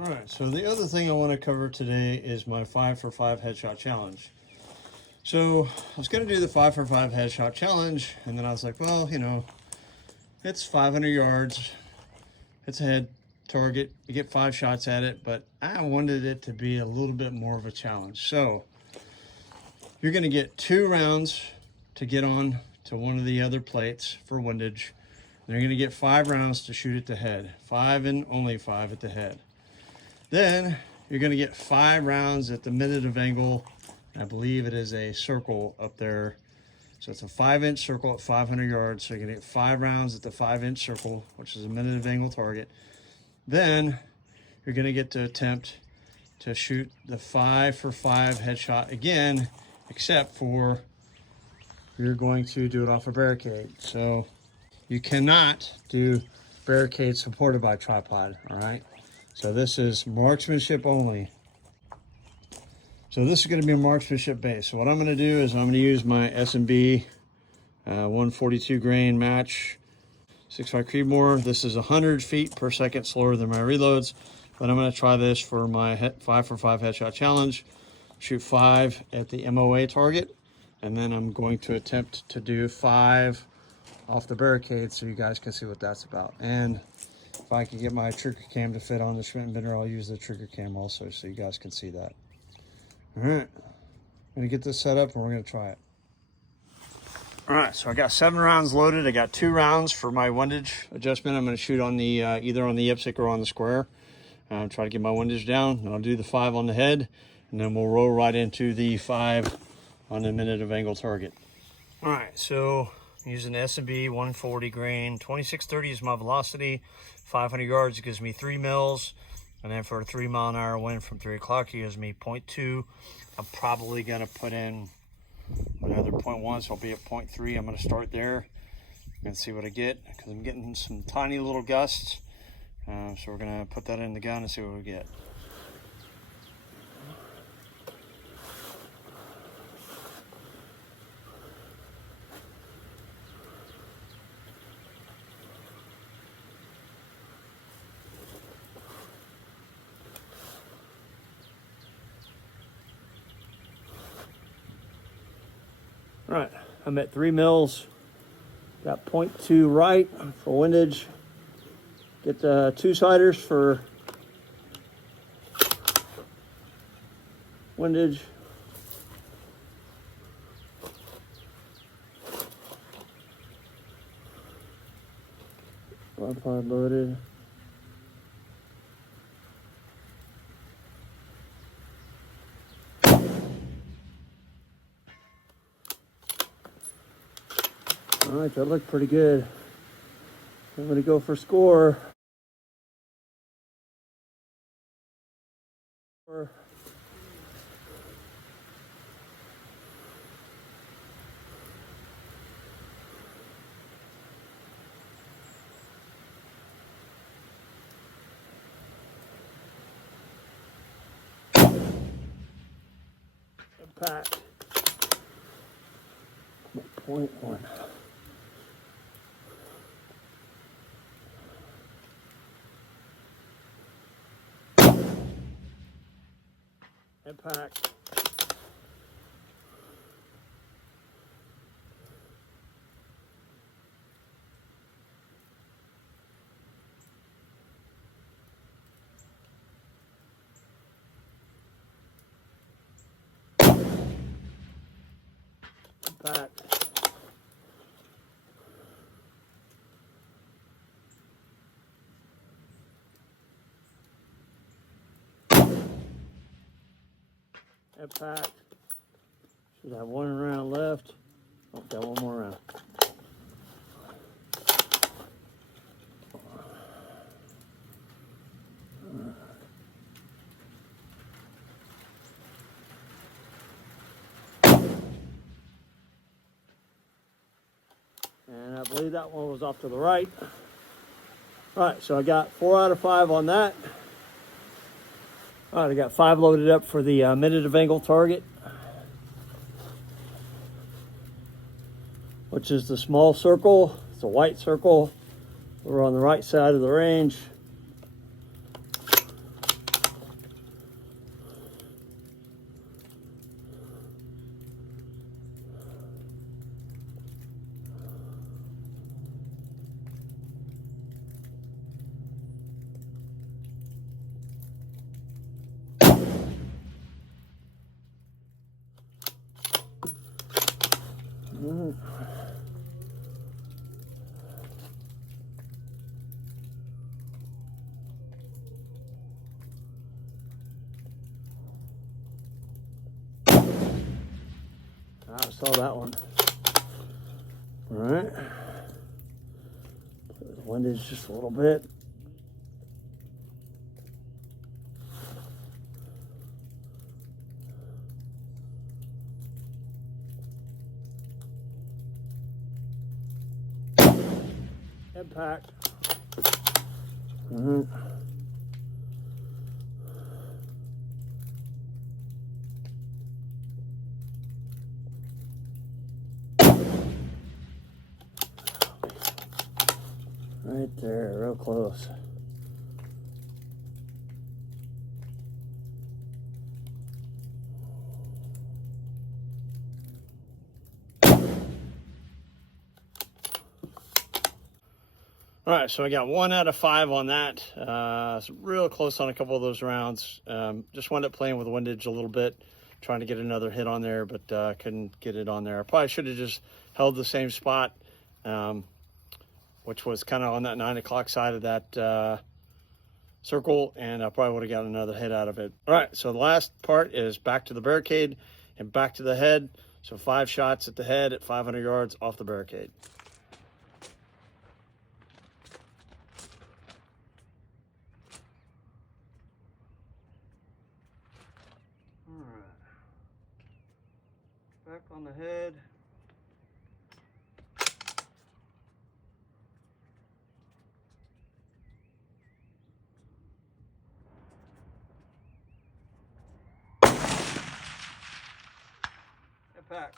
All right, so the other thing I want to cover today is my 5 for 5 headshot challenge. So I was going to do the 5 for 5 headshot challenge, and then I was like, well, you know, it's 500 yards, it's a head target, you get 5 shots at it, but I wanted it to be a little bit more of a challenge. So you're going to get 2 rounds to get on to one of the other plates for windage. And you're going to get 5 rounds to shoot at the head, 5 and only 5 at the head. Then you're going to get 5 rounds at the minute of angle. I believe it is a circle up there. So it's a 5-inch circle at 500 yards. So you're going to get 5 rounds at the 5-inch circle, which is a minute of angle target. Then you're going to get to attempt to shoot the 5 for 5 headshot again, except for you're going to do it off a barricade. So you cannot do barricade supported by tripod, all right? So this is marksmanship only. So this is going to be a marksmanship base. So what I'm going to do is I'm going to use my S&B 142 grain match 6.5 Creedmoor. This is 100 feet per second slower than my reloads, but I'm going to try this for my 5 for 5 headshot challenge. Shoot 5 at the MOA target, and then I'm going to attempt to do 5 off the barricade so you guys can see what that's about. And if I can get my trigger cam to fit on the Schmidt & Bender, I'll use the trigger cam also so you guys can see that. All right, I'm gonna get this set up and we're gonna try it. All right, so I got 7 rounds loaded. I got 2 rounds for my windage adjustment. I'm gonna shoot on the either on the IPSC or on the square. Try to get my windage down, and I'll do the 5 on the head, and then we'll roll right into the 5 on the minute of angle target. All right, so I'm using S&B 140 grain, 2630 is my velocity, 500 yards, it gives me 3 mils, and then for a 3 mile an hour wind from 3 o'clock, it gives me 0.2. I'm probably gonna put in another 0.1, so I'll be at 0.3. I'm gonna start there and see what I get, because I'm getting some tiny little gusts. So we're gonna put that in the gun and see what we get. All right, I'm at 3 mils. Got 0.2 right for windage. Get 2 siders for windage. Tripod loaded. All right, that looked pretty good. I'm gonna go for score. Impact. 0.1. Impact. Impact. Impact. Should have 1 round left. Oh, got 1 more round. And I believe that one was off to the right. All right, so I got 4 out of 5 on that. All right, I got 5 loaded up for the minute of angle target, which is the small circle. It's a white circle. We're on the right side of the range. saw that one. All right. The windage just a little bit. Head pack. All right. Right there, real close. All right, so I got 1 out of 5 on that. It's real close on a couple of those rounds. Just wound up playing with the windage a little bit, trying to get another hit on there, but couldn't get it on there. I probably should have just held the same spot, which was kind of on that 9 o'clock side of that circle, and I probably would have got another hit out of it. All right, so the last part is back to the barricade and back to the head. So 5 shots at the head at 500 yards off the barricade. All right, back on the head. Pack.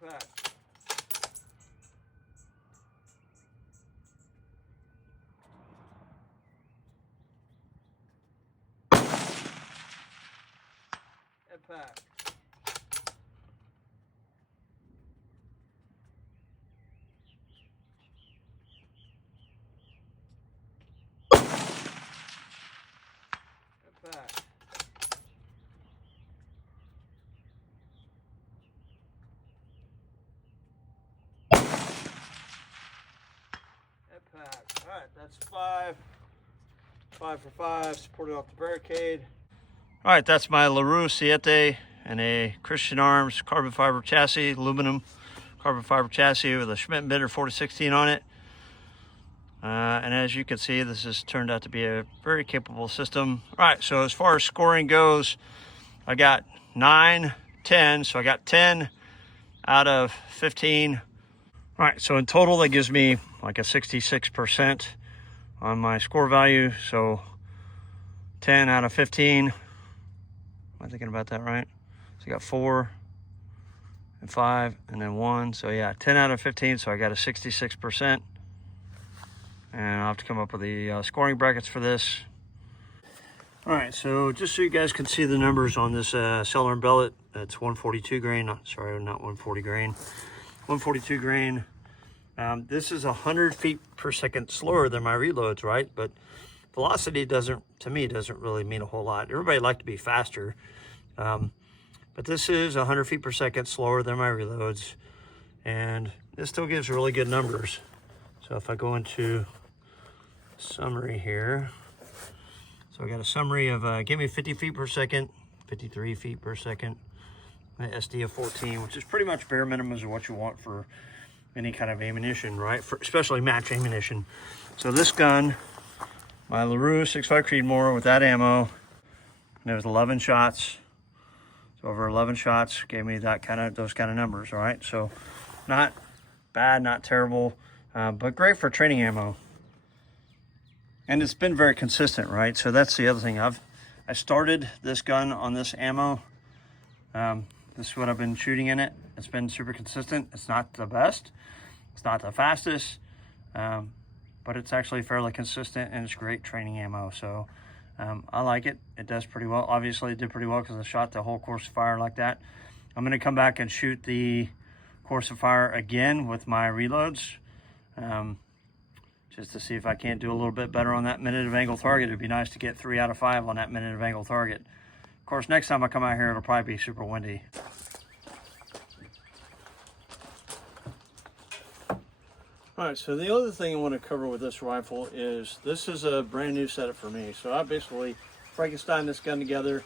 Pack. Pack. Back. Pack. All right, that's 5. 5 for 5, supported off the barricade. All right, that's my LaRue Siete and a Christian Arms carbon fiber chassis, aluminum carbon fiber chassis with a Schmidt Bender 4016 on it. And as you can see, this has turned out to be a very capable system. All right, so as far as scoring goes, I got 9, 10, so I got 10 out of 15. All right, so in total, that gives me like a 66% on my score value. So 10 out of 15. Am I thinking about that right? So I got 4 and 5 and then 1. So yeah, 10 out of 15, so I got a 66%. And I'll have to come up with the scoring brackets for this. All right, so just so you guys can see the numbers on this Cellar and Bellet, it's 142 grain. Sorry, not 140 grain. 142 grain. This is 100 feet per second slower than my reloads, right? But velocity doesn't, to me, doesn't really mean a whole lot. Everybody like to be faster. But this is 100 feet per second slower than my reloads. And this still gives really good numbers. So if I go into summary here, so I got a summary of give me 50 feet per second, 53 feet per second, an SD of 14, which is pretty much bare minimums of what you want for any kind of ammunition, right? For especially match ammunition. So this gun, my LaRue 6.5 Creedmoor with that ammo, there was 11 shots. So over 11 shots gave me that those kind of numbers, all right? So not bad, not terrible, but great for training ammo. And it's been very consistent, right? So that's the other thing. I started this gun on this ammo. This is what I've been shooting in it. It's been super consistent. It's not the best. It's not the fastest, but it's actually fairly consistent and it's great training ammo. So I like it. It does pretty well. Obviously it did pretty well because I shot the whole course of fire like that. I'm gonna come back and shoot the course of fire again with my reloads. Just to see if I can't do a little bit better on that minute of angle target. It'd be nice to get 3 out of 5 on that minute of angle target. Of course, next time I come out here, it'll probably be super windy. All All right, so the other thing I want to cover with this rifle is this is a brand new setup for me. So I basically Frankenstein this gun together.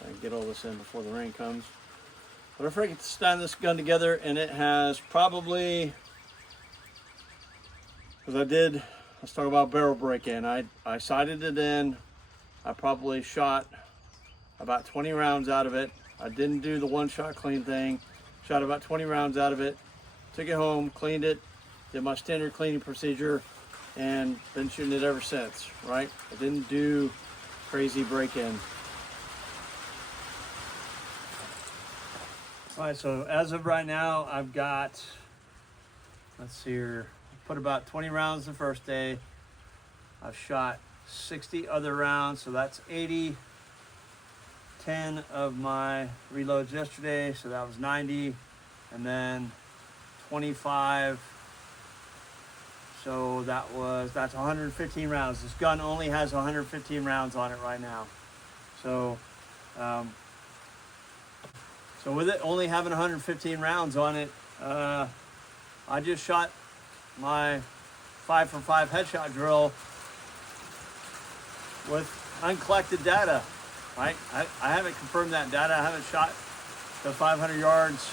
I can get all this in before the rain comes. But I Frankenstein this gun together, and it has probably, because let's talk about barrel break-in. I sighted it in. I probably shot about 20 rounds out of it. I didn't do the one-shot clean thing. Shot about 20 rounds out of it. Took it home, cleaned it, did my standard cleaning procedure, and been shooting it ever since, right? I didn't do crazy break-in. All right, so as of right now, I've got, let's see here, put about 20 rounds the first day. I've shot 60 other rounds, so that's 80. 10 of my reloads yesterday, so that was 90. And then 25, so that's 115 rounds. This gun only has 115 rounds on it right now. So, so with it only having 115 rounds on it, I just shot my 5-for-5 headshot drill with uncollected data, right? I haven't confirmed that data. I haven't shot the 500 yards.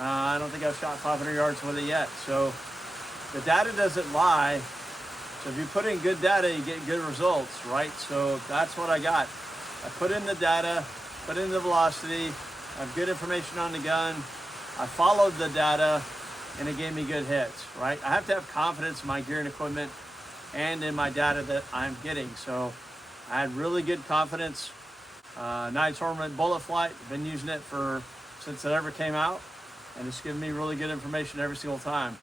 I don't think I've shot 500 yards with it yet. So the data doesn't lie. So if you put in good data, you get good results, right? So that's what I got. I put in the data, put in the velocity, I have good information on the gun. I followed the data, and it gave me good hits, right? I have to have confidence in my gear and equipment and in my data that I'm getting. So I had really good confidence. Knight's Ornament bullet flight, been using it since it ever came out, and it's given me really good information every single time.